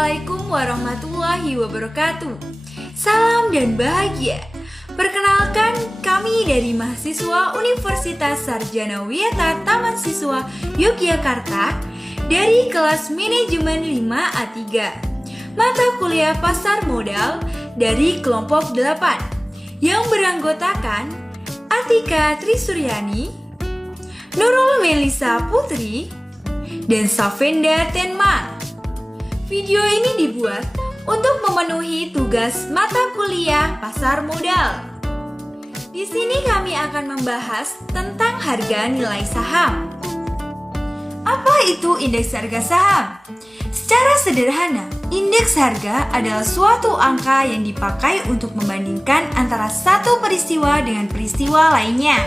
Assalamualaikum warahmatullahi wabarakatuh. Salam dan bahagia. Perkenalkan, kami dari mahasiswa Universitas Sarjana Wiyata Taman Siswa Yogyakarta dari kelas Manajemen 5A3, mata kuliah Pasar Modal dari kelompok 8 yang beranggotakan Atika Trisuryani, Nurul Melisa Putri, dan Savenda Tenma. Video ini dibuat untuk memenuhi tugas mata kuliah Pasar Modal. Di sini kami akan membahas tentang harga nilai saham. Apa itu indeks harga saham? Secara sederhana, indeks harga adalah suatu angka yang dipakai untuk membandingkan antara satu peristiwa dengan peristiwa lainnya.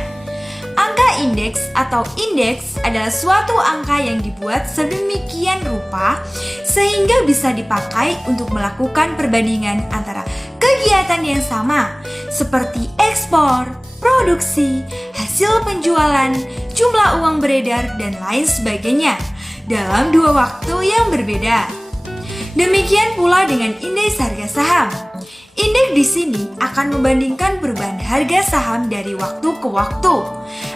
Angka indeks atau indeks adalah suatu angka yang dibuat sedemikian rupa sehingga bisa dipakai untuk melakukan perbandingan antara kegiatan yang sama seperti ekspor, produksi, hasil penjualan, jumlah uang beredar, dan lain sebagainya dalam dua waktu yang berbeda. Demikian pula dengan indeks harga saham. Indeks di sini akan membandingkan perubahan harga saham dari waktu ke waktu.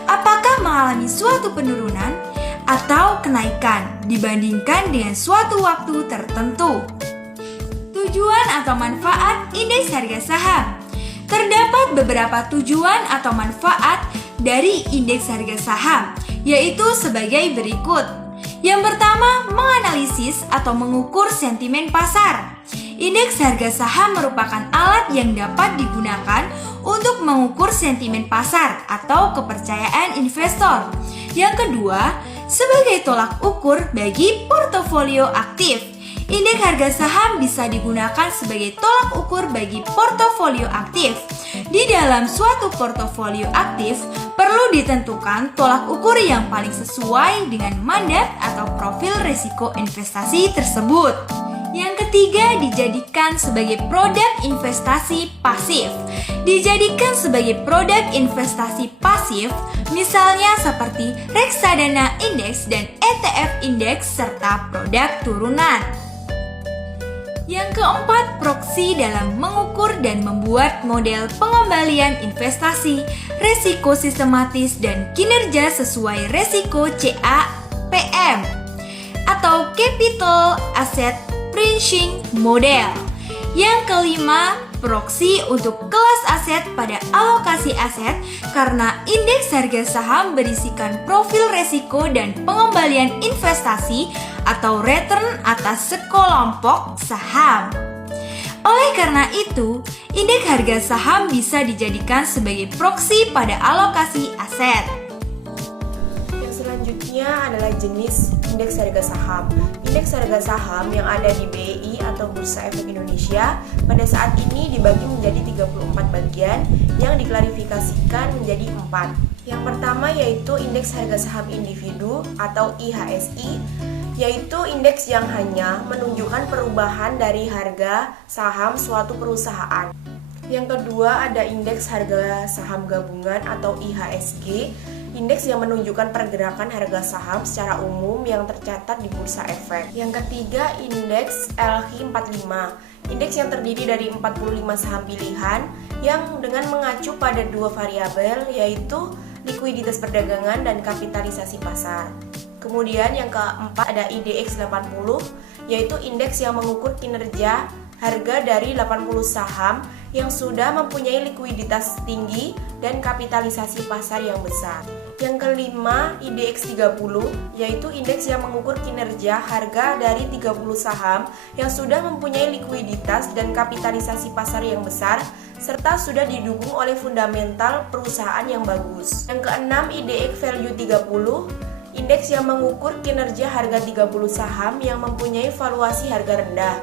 Apakah mengalami suatu penurunan atau kenaikan dibandingkan dengan suatu waktu tertentu. Tujuan atau manfaat indeks harga saham. Terdapat beberapa tujuan atau manfaat dari indeks harga saham, yaitu sebagai berikut. Yang pertama, menganalisis atau mengukur sentimen pasar. Indeks harga saham merupakan alat yang dapat digunakan untuk mengukur sentimen pasar atau kepercayaan investor. Yang kedua, sebagai tolak ukur bagi portofolio aktif. Indeks harga saham bisa digunakan sebagai tolak ukur bagi portofolio aktif. Di dalam suatu portofolio aktif, perlu ditentukan tolak ukur yang paling sesuai dengan mandat atau profil risiko investasi tersebut. Yang ketiga, dijadikan sebagai produk investasi pasif. Dijadikan sebagai produk investasi pasif, misalnya seperti reksadana indeks dan ETF indeks serta produk turunan. Yang keempat, proksi dalam mengukur dan membuat model pengembalian investasi, resiko sistematis dan kinerja sesuai resiko CAPM atau Capital Asset Pricing Model. Yang kelima, proksi untuk kelas aset pada alokasi aset karena indeks harga saham berisikan profil resiko dan pengembalian investasi atau return atas sekelompok saham. Oleh karena itu, indeks harga saham bisa dijadikan sebagai proksi pada alokasi aset. Selanjutnya adalah jenis indeks harga saham. Indeks harga saham yang ada di BEI atau Bursa Efek Indonesia pada saat ini dibagi menjadi 34 bagian yang diklarifikasikan menjadi 4. Yang pertama yaitu indeks harga saham individu atau IHSI, yaitu indeks yang hanya menunjukkan perubahan dari harga saham suatu perusahaan. Yang kedua ada indeks harga saham gabungan atau IHSG, indeks yang menunjukkan pergerakan harga saham secara umum yang tercatat di Bursa Efek. Yang ketiga, indeks LQ45, indeks yang terdiri dari 45 saham pilihan yang dengan mengacu pada dua variabel yaitu likuiditas perdagangan dan kapitalisasi pasar. Kemudian yang keempat ada IDX80, yaitu indeks yang mengukur kinerja harga dari 80 saham yang sudah mempunyai likuiditas tinggi dan kapitalisasi pasar yang besar. Yang kelima, IDX30, yaitu indeks yang mengukur kinerja harga dari 30 saham yang sudah mempunyai likuiditas dan kapitalisasi pasar yang besar serta sudah didukung oleh fundamental perusahaan yang bagus. Yang keenam, IDX Value 30, indeks yang mengukur kinerja harga 30 saham yang mempunyai valuasi harga rendah.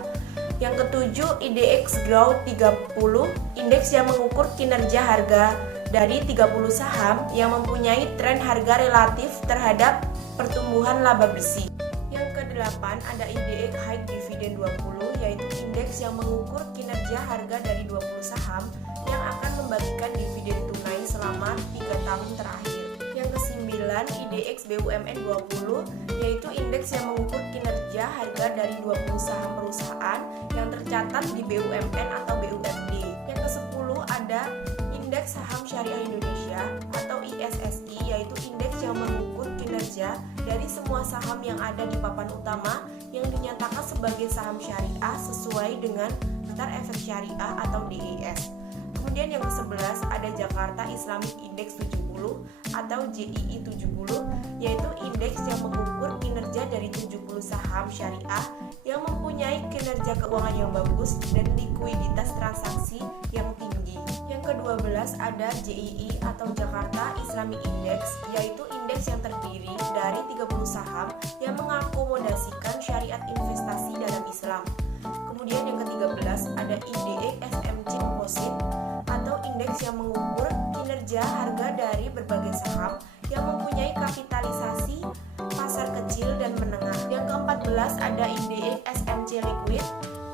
Yang ketujuh, IDX Growth 30, indeks yang mengukur kinerja harga dari 30 saham yang mempunyai tren harga relatif terhadap pertumbuhan laba bersih. Yang kedelapan ada IDX High Dividend 20, yaitu indeks yang mengukur kinerja harga dari 20 saham yang akan membagikan dividen tunai selama 3 tahun terakhir. Yang kesembilan IDX BUMN 20, yaitu indeks yang mengukur kinerja harga dari 20 saham perusahaan yang tercatat di BUMN atau BUMD. Yang ke-10 ada Indeks Saham Syariah Indonesia atau ISSI, yaitu indeks yang mengukur kinerja dari semua saham yang ada di papan utama yang dinyatakan sebagai saham syariah sesuai dengan daftar efek syariah atau DIS. Kemudian yang ke-11 ada Jakarta Islamic Index 70 atau JII 70, yaitu indeks yang mengukur kinerja dari 70 saham syariah yang mempunyai kinerja keuangan yang bagus dan likuiditas transaksi yang tinggi. Yang ke-12 ada JII atau Jakarta Islamic Index, yaitu indeks yang terdiri dari 30 saham yang mengakomodasikan syariat investasi dalam Islam. Kemudian yang ke-13 ada IDX SMC Composite atau indeks yang mengukur kinerja harga dari berbagai saham yang mempunyai kapitalisasi pasar kecil dan menengah. Yang ke-14 ada IDX SMC Liquid,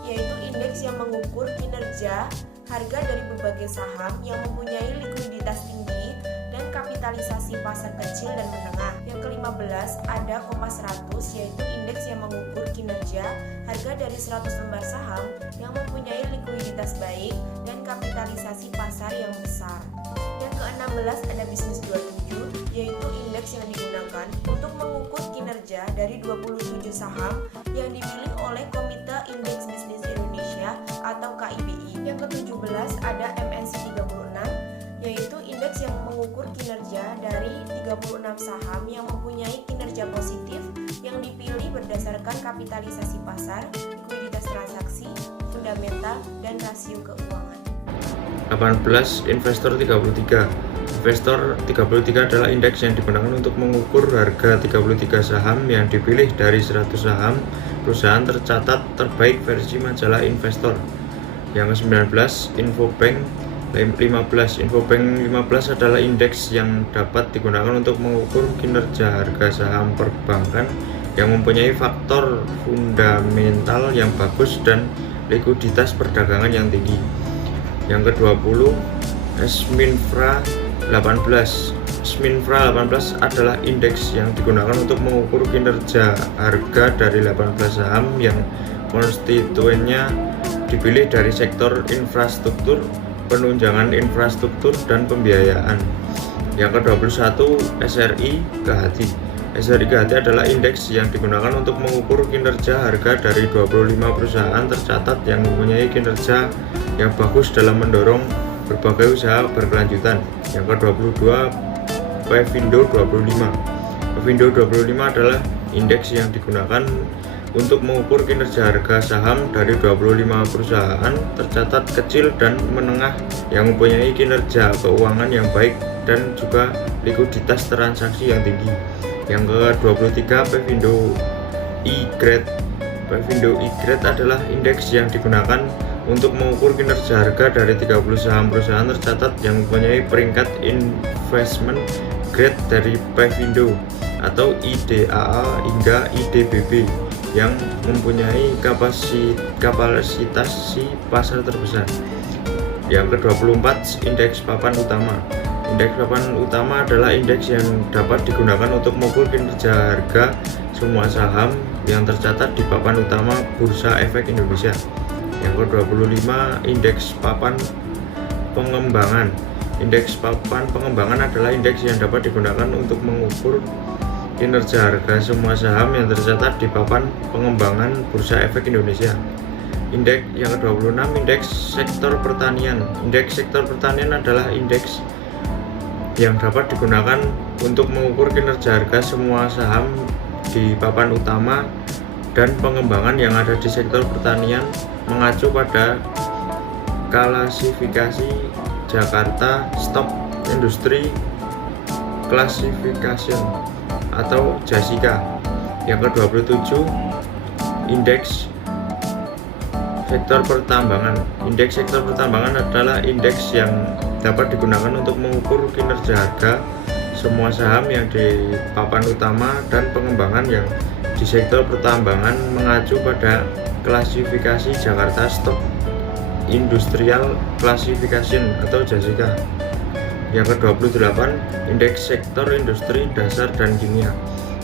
yaitu indeks yang mengukur kinerja harga dari berbagai saham yang mempunyai likuiditas tinggi dan kapitalisasi pasar kecil dan menengah. Yang ke-15 ada Kompas 100, yaitu indeks yang mengukur kinerja harga dari 100 lembar saham yang mempunyai likuiditas baik dan kapitalisasi pasar yang besar. Yang ke-16 ada Bisnis 27, yaitu indeks yang digunakan untuk mengukur kinerja dari 27 saham yang dipilih oleh Komite Indeks Bisnis Indonesia atau KIBI. Yang ke-17 ada MNC 36, yaitu indeks yang mengukur kinerja dari 36 saham yang mempunyai kinerja positif yang dipilih berdasarkan kapitalisasi pasar, likuiditas transaksi, fundamental, dan rasio keuangan. 18. Investor 33. Investor 33 adalah indeks yang digunakan untuk mengukur harga 33 saham yang dipilih dari 100 saham perusahaan tercatat terbaik versi majalah Investor. Yang ke-19 Infobank 15. Infobank 15 adalah indeks yang dapat digunakan untuk mengukur kinerja harga saham perbankan yang mempunyai faktor fundamental yang bagus dan likuiditas perdagangan yang tinggi. Yang ke-20 Esminfra 18. Esminfra 18 adalah indeks yang digunakan untuk mengukur kinerja harga dari 18 saham yang konstituennya dipilih dari sektor infrastruktur, penunjangan infrastruktur, dan pembiayaan. Yang ke-21 SRI Kehati. SRI Kehati adalah indeks yang digunakan untuk mengukur kinerja harga dari 25 perusahaan tercatat yang mempunyai kinerja yang bagus dalam mendorong berbagai usaha berkelanjutan. Yang ke-22 Pevindo 25. Pevindo 25 adalah indeks yang digunakan untuk mengukur kinerja harga saham dari 25 perusahaan tercatat kecil dan menengah yang mempunyai kinerja keuangan yang baik dan juga likuiditas transaksi yang tinggi. Yang ke-23 Pevindo E-Grade. Pevindo E-Grade adalah indeks yang digunakan untuk mengukur kinerja harga dari 30 saham perusahaan tercatat yang mempunyai peringkat investment grade dari Pevindo atau IDAA hingga IDBB yang mempunyai kapasitas pasar terbesar. Yang ke-24 Indeks Papan Utama. Indeks papan utama adalah indeks yang dapat digunakan untuk mengukur kinerja harga semua saham yang tercatat di papan utama Bursa Efek Indonesia. Yang ke-25 Indeks Papan Pengembangan. Indeks papan pengembangan adalah indeks yang dapat digunakan untuk mengukur kinerja harga semua saham yang tercatat di papan pengembangan Bursa Efek Indonesia. Indeks yang ke-26 Indeks Sektor Pertanian. Indeks Sektor Pertanian adalah indeks yang dapat digunakan untuk mengukur kinerja harga semua saham di papan utama dan pengembangan yang ada di sektor pertanian mengacu pada klasifikasi Jakarta Stock Industry Classification atau JASICA. Yang ke-27 Indeks Sektor Pertambangan. Indeks sektor pertambangan adalah indeks yang dapat digunakan untuk mengukur kinerja harga semua saham yang di papan utama dan pengembangan yang di sektor pertambangan mengacu pada klasifikasi Jakarta Stock Industrial Classification atau JASICA. Yang ke-28, indeks sektor industri dasar dan kimia.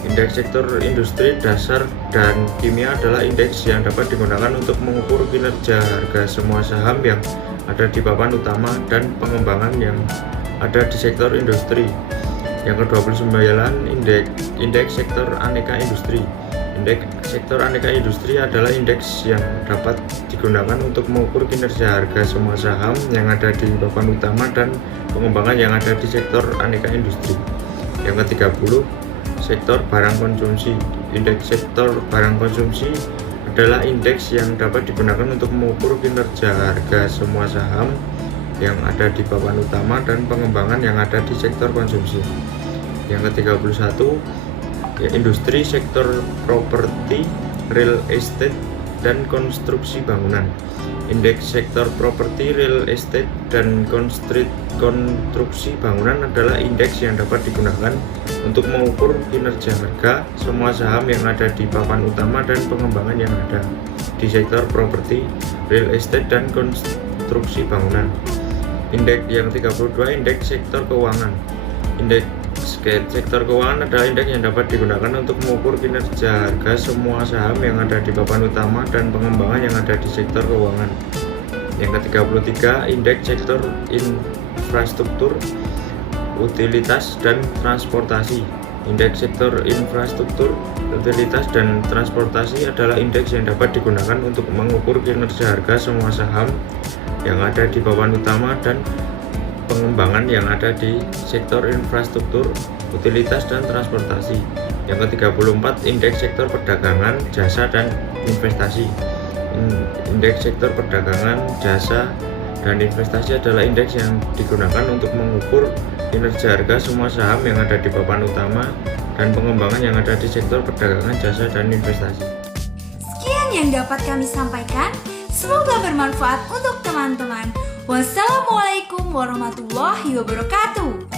Indeks sektor industri dasar dan kimia adalah indeks yang dapat digunakan untuk mengukur kinerja harga semua saham yang ada di papan utama dan pengembangan yang ada di sektor industri. Yang ke-29, indeks sektor aneka industri. Indeks sektor aneka industri adalah indeks yang dapat digunakan untuk mengukur kinerja harga semua saham yang ada di papan utama dan pengembangan yang ada di sektor aneka industri. Yang ke-30, sektor barang konsumsi. Indeks sektor barang konsumsi adalah indeks yang dapat digunakan untuk mengukur kinerja harga semua saham yang ada di papan utama dan pengembangan yang ada di sektor konsumsi. Yang ke-31, industri sektor properti, real estate, dan konstruksi bangunan. Indeks sektor properti, real estate, dan konstruksi bangunan adalah indeks yang dapat digunakan untuk mengukur kinerja harga semua saham yang ada di papan utama dan pengembangan yang ada di sektor properti, real estate, dan konstruksi bangunan. Indeks yang 32, indeks sektor keuangan. Indeks sektor keuangan adalah indeks yang dapat digunakan untuk mengukur kinerja harga semua saham yang ada di papan utama dan pengembangan yang ada di sektor keuangan. Yang ke-33, indeks sektor infrastruktur, utilitas, dan transportasi. Indeks sektor infrastruktur, utilitas, dan transportasi adalah indeks yang dapat digunakan untuk mengukur kinerja harga semua saham yang ada di papan utama dan pengembangan yang ada di sektor infrastruktur, utilitas, dan transportasi. Yang ke-34, indeks sektor perdagangan, jasa, dan investasi. Indeks sektor perdagangan, jasa, dan investasi adalah indeks yang digunakan untuk mengukur kinerja harga semua saham yang ada di papan utama dan pengembangan yang ada di sektor perdagangan, jasa, dan investasi. Sekian yang dapat kami sampaikan. Semoga bermanfaat untuk teman-teman. Wassalamualaikum warahmatullahi wabarakatuh.